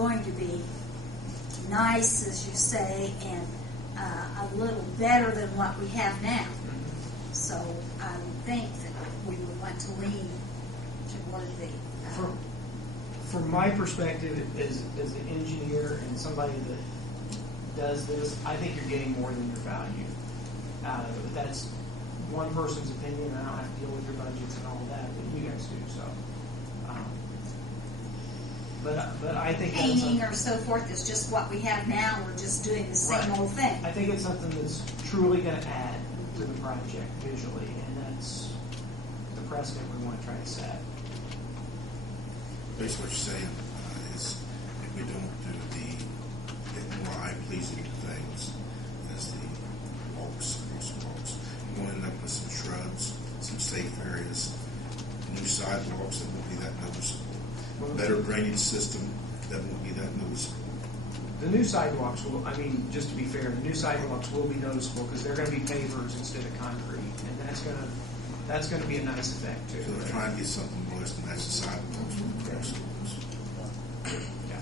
going to be nice, as you say, and a little better than what we have now. So I would think that we would want to lean toward the. From my perspective, as an engineer and somebody that does this, I think you're getting more than your value out of it. But that's one person's opinion. I don't have to deal with your budgets and all that, but you guys do. So, but I think Painting or so forth is just what we have now. We're just doing the same old thing. I think it's something that's truly going to add to the project visually, and that's the precedent we want to try to set. Basically what you're saying is if we don't do the more eye-pleasing things as the walks, crosswalks, we're going to end up with some shrubs, some safe areas, new sidewalks that won't be that noticeable, better drainage system that won't be that noticeable. The new sidewalks will, I mean, just to be fair, the new sidewalks will be noticeable because they're going to be pavers instead of concrete, and that's going to be a nice effect too. So they're trying to get something worse than that's the sidewalks with the crosswalks. Yeah.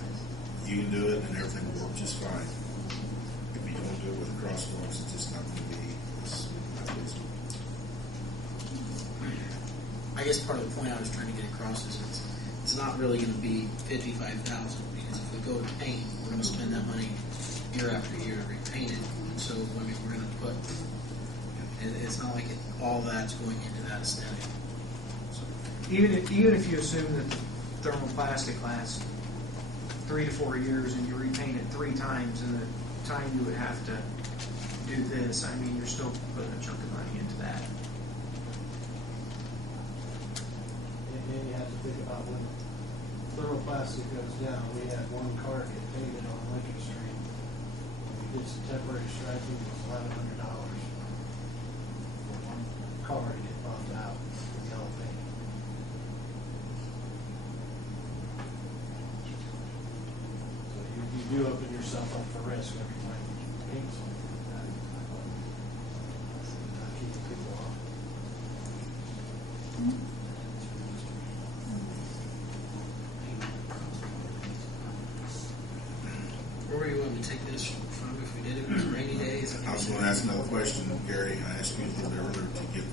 You can do it and everything will work just fine. If you don't do it with the crosswalks, it's just not going to be as noticeable. I guess part of the point I was trying to get across is it's not really going to be $55,000 because if we go to paint, we're going to spend that money year after year to repaint it. And so, I mean, we're going to put. It's not like all that's going into that aesthetic. So. Even if you assume that the thermoplastic lasts 3 to 4 years and you repaint it 3 times in the time you would have to do this, I mean, you're still putting a chunk of money into that. And you have to think about when thermoplastic goes down. We had one car get painted on Lincoln Street. We did some temporary striping. It was $1,100 for one car to get bumped out with yellow paint. So you do open yourself up for risk every time you paint something like that. Not keeping people off. Where do you want me to take this from if we did it with rainy days? I was going to ask another question, Gary. I asked you a little bit earlier to get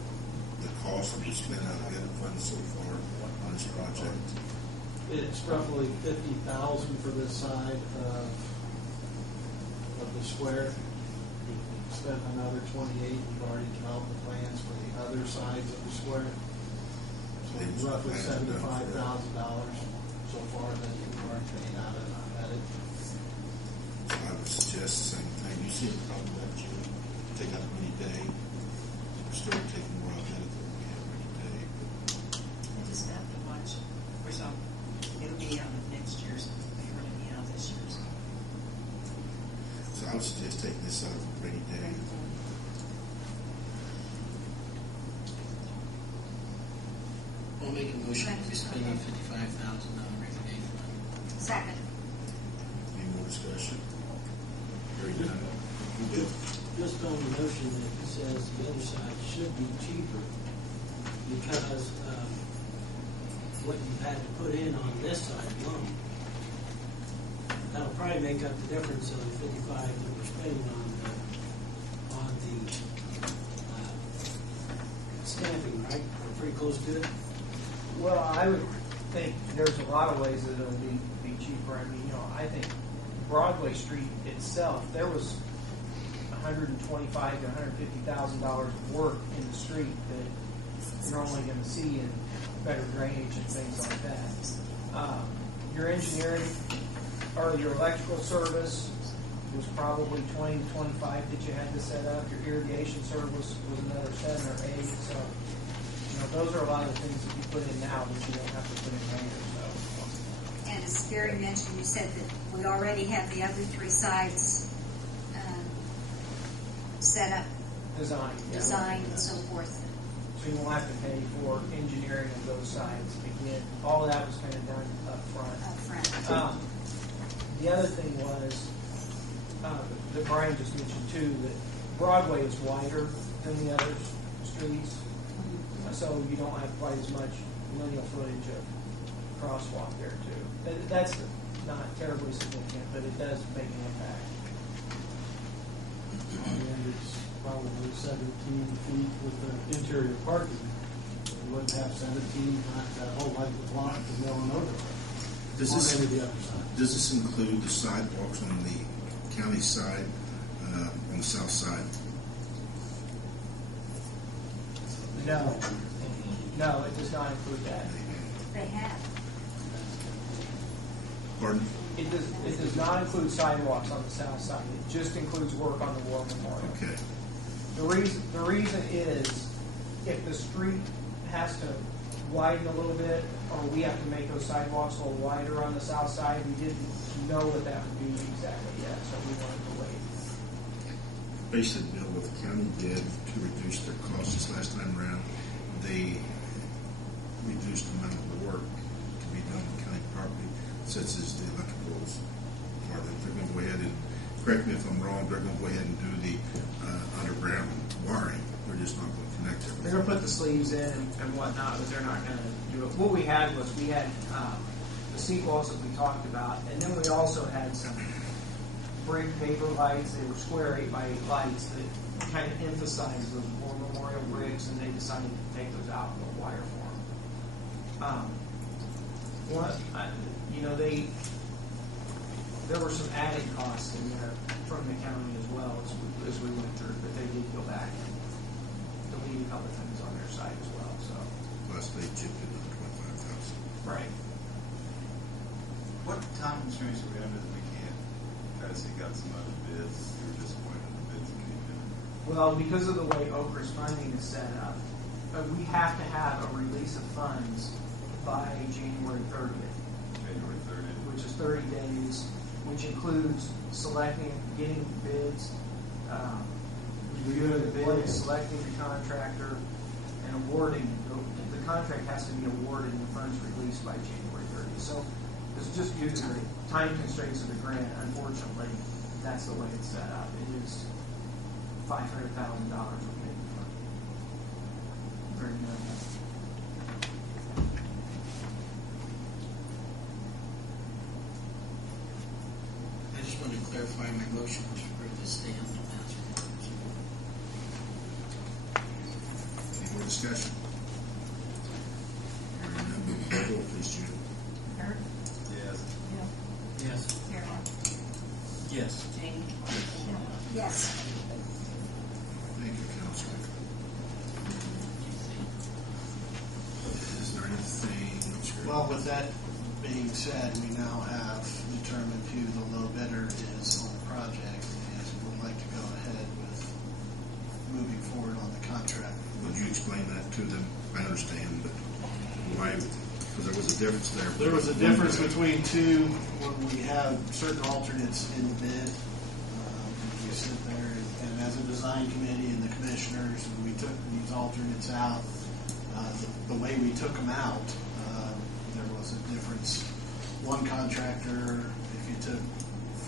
the cost of the spend out of the funds so far on this project. It's roughly $50,000 for this side of the square. We spent another $28,000. We've already developed the plans for the other sides of the square. So it's roughly $75,000 so far that we've already paid out at it. So I would suggest the same thing. You see the problem that you take out a rainy day. We're still taking more out of it than we have rainy day. We'll just have to watch. So it'll be out of next year's before it'll be out this year's. So I would suggest taking this out of rainy day. I'll make a motion to spend $55,000 rainy day fund. Second. Any more discussion? Hearing none. You do. Just on the notion that it says the other side should be cheaper because of what you had to put in on this side alone. That'll probably make up the difference of the 55 that we're spending on the stamping, right? We're pretty close to it. Well, I would think there's a lot of ways that it'll be cheaper. I mean, I think Broadway Street itself, there was $125,000 to $150,000 of work in the street that you're only going to see in better drainage and things like that. Your engineering or your electrical service was probably 20 to 25 that you had to set up. Your irrigation service was another 7 or 8. So, those are a lot of the things that you put in now that you don't have to put in later. So. And as Gary mentioned, you said that we already have the other 3 sides set up, designed, and so forth. So you won't have to pay for engineering of those sides again. All of that was kind of done up front. The other thing was that Brian just mentioned too, that Broadway is wider than the other streets, so you don't have quite as much lineal footage of crosswalk there too. That's not terribly significant, but it does make an impact. And it's probably 17 feet with the interior parking. You wouldn't have 17, not that whole length of block to mill and over. Does On this, any of the other side. does this include the sidewalks on the county side, on the south side? No, it does not include that. They have. Pardon? It does not include sidewalks on the south side. It just includes work on the War Memorial. Okay. The reason is if the street has to widen a little bit, or we have to make those sidewalks a little wider on the south side, we didn't know what that would be exactly yet, so we wanted to wait. Based on what the county did to reduce their costs this last time around, they reduced the amount of work to be done on county property, such as the electricals. Or they're going to go ahead and, correct me if I'm wrong, they're going to go ahead and do the underground wiring. They're just not going to connect everything. They're gonna put the sleeves in and whatnot, but they're not gonna do it. What we had was, we had the seawalls that we talked about, and then we also had some brick paper lights. They were square 8x8 lights that kind of emphasized those War Memorial bricks, and they decided to take those out in the wire form. There were some added costs in there from the county as well as we went through, but they did go back and delete a couple things on their side as well. So Plus they chipped in another 25,000. right. What time constraints are we under that we can't try to seek out some other bids? You were disappointed in the bids that came in. Well, because of the way Okra's funding is set up, we have to have a release of funds by January 30th. January 30th. Which is 30 days, which includes getting bids, reviewing the bids, selecting the contractor, and awarding. The contract has to be awarded and the funds released by January 30th. So it's just due to the time constraints of the grant. Unfortunately, that's the way it's set up. It is $500,000 we're getting from. Very minimal. I just want to clarify my motion was for the stand. Any more discussion? Hearing none, move to the vote, please, Judy. Herb? Yes. Bill? Yes. Carol? Yes. Jamie? Yes. Thank you, Counselor. Is there anything else? Well, with that being said, we now have determined who the low bidder is on the project, and would like to go ahead with moving forward on the contract. Would you explain that to them? I understand, but why? Because there was a difference there. There was a difference between two when we have certain alternates in the bid. We sit there and as a design committee and the commissioners, we took these alternates out. The way we took them out, there was a difference. One contractor, if you took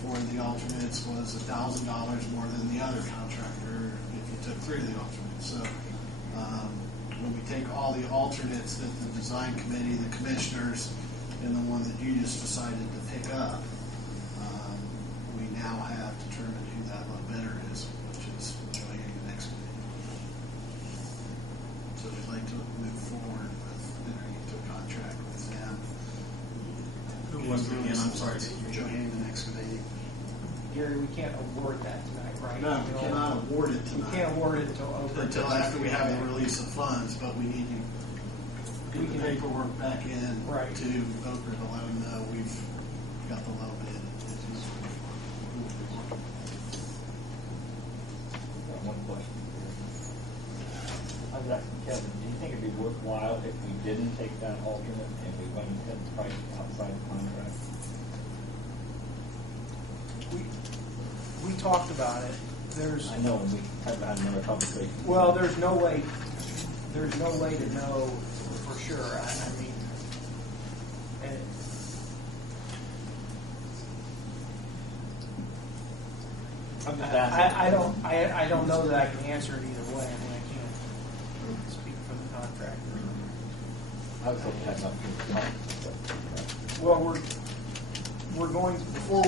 4 of the alternates, was $1,000 more than the other contractor if you took 3 of the alternates. So when we take all the alternates that the design committee, the commissioners, and the one that you just decided to pick up, we now have determined who that low bidder is, which is Joanne and Excavating. So we'd like to move forward with entering into a contract with them. Who was it again? I'm sorry. Joanne and Excavating. Gary, we can't award that tonight, right? No, we cannot award it We tonight. can't award it until After we have the release of funds, but we need to get the paperwork back in Right. to Oprah to let them know we've got the low bid. One question. I was asking Kevin, do you think it'd be worthwhile if we didn't take that alternate and we went and had the price outside the contract? We talked about it. I know, and we haven't had another conversation. Well, there's no way to know for sure. I mean, and I'm just asking. I don't know that I can answer it either way. I mean, I can't speak for the contractor. I was hoping to have something to talk about. Well, we're going, before